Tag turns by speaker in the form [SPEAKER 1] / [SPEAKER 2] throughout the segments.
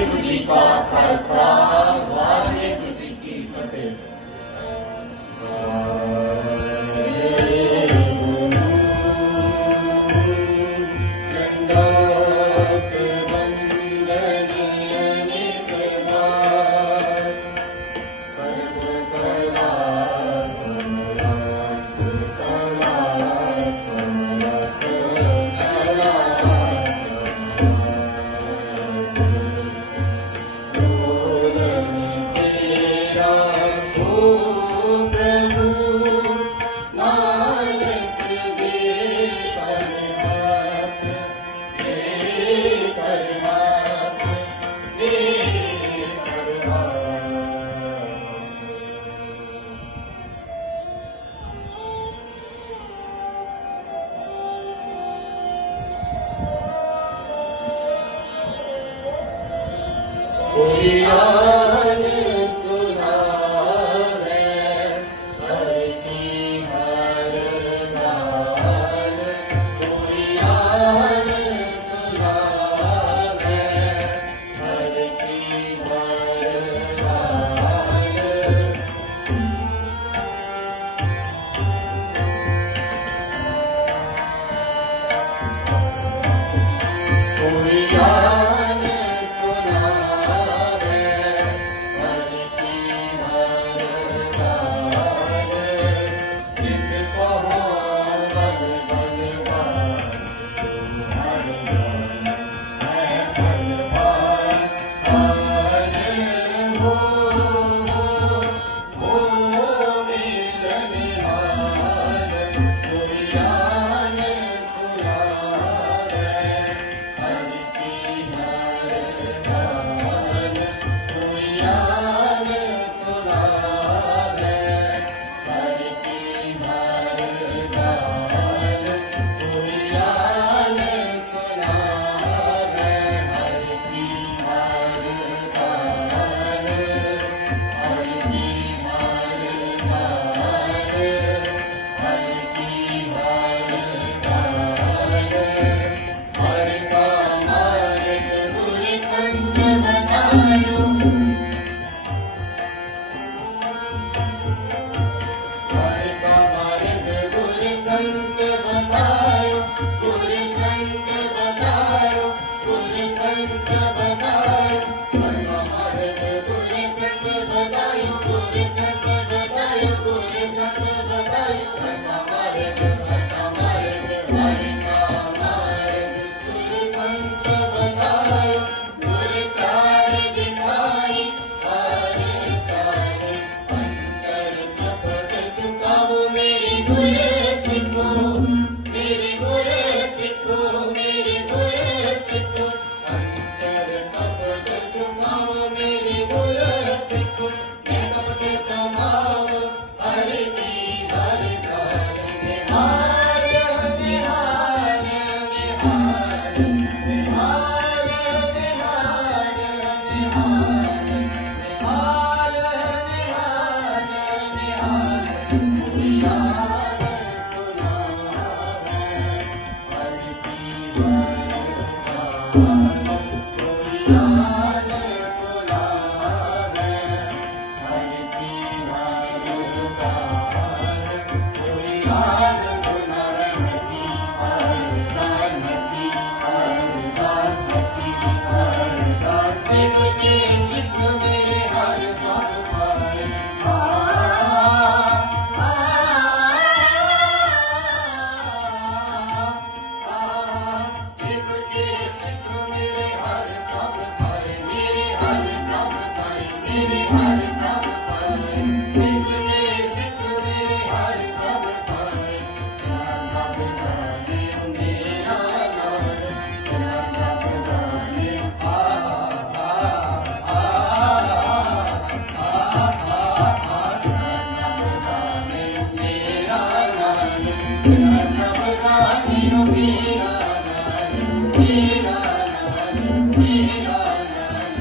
[SPEAKER 1] ਵਾਹਿਗੁਰੂ ਜੀ ਕਾ Khalsa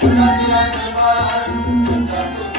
[SPEAKER 1] Thank you.